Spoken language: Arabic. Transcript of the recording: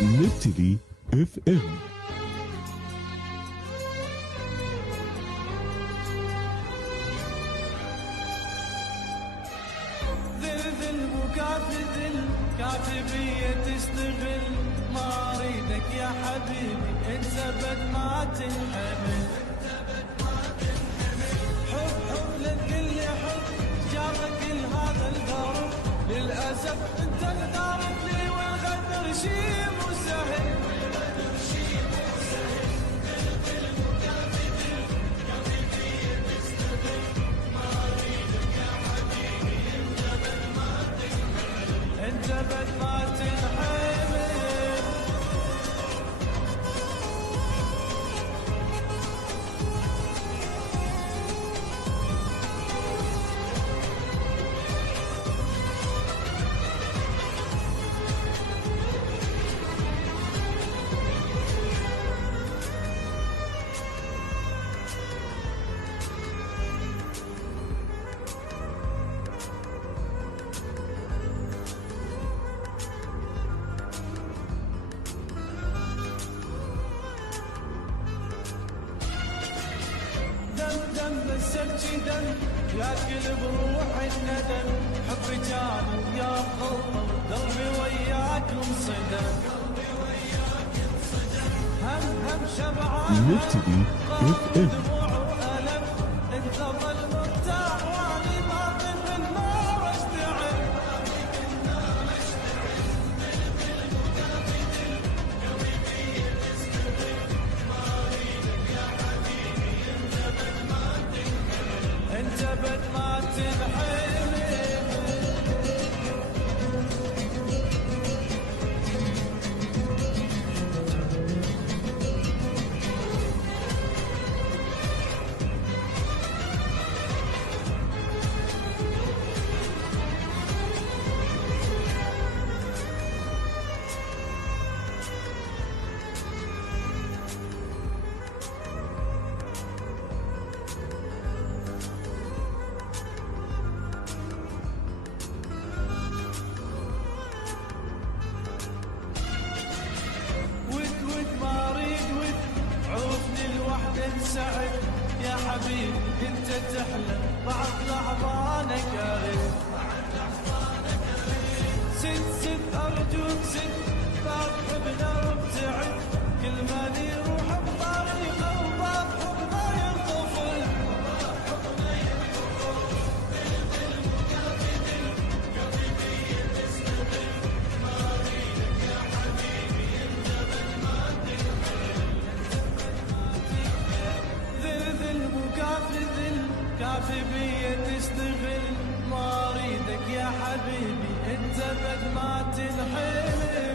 نبتدي اف ام. ذل مكافذ كاتبية تستغل ما اريدك يا حبيبي انت بد ما تنحمل. حب للكل حب جابك لهذا الغرب للأسف انت الغارب لي والغدر شي مو سهل. انت بد ما تنحمل. بس ابكي دم ياكل بروح الندم. حب كان ويا قلبي وياك انصدم. هم شبعان نبتدي اف ام. دموع والم انت ظل مرتاح واني باقي من النار اشتعل. انت بد ما تنحمل. سعد يا حبيبي انت تحلم بعد لحظانك اريد. ست ارجوك ست باب حبنا وابتعد كل ما يروح بطريقه وباب حبنا ينطفل. كافي تستغل ما اريدك يا حبيبي انت بد ما تنحمل.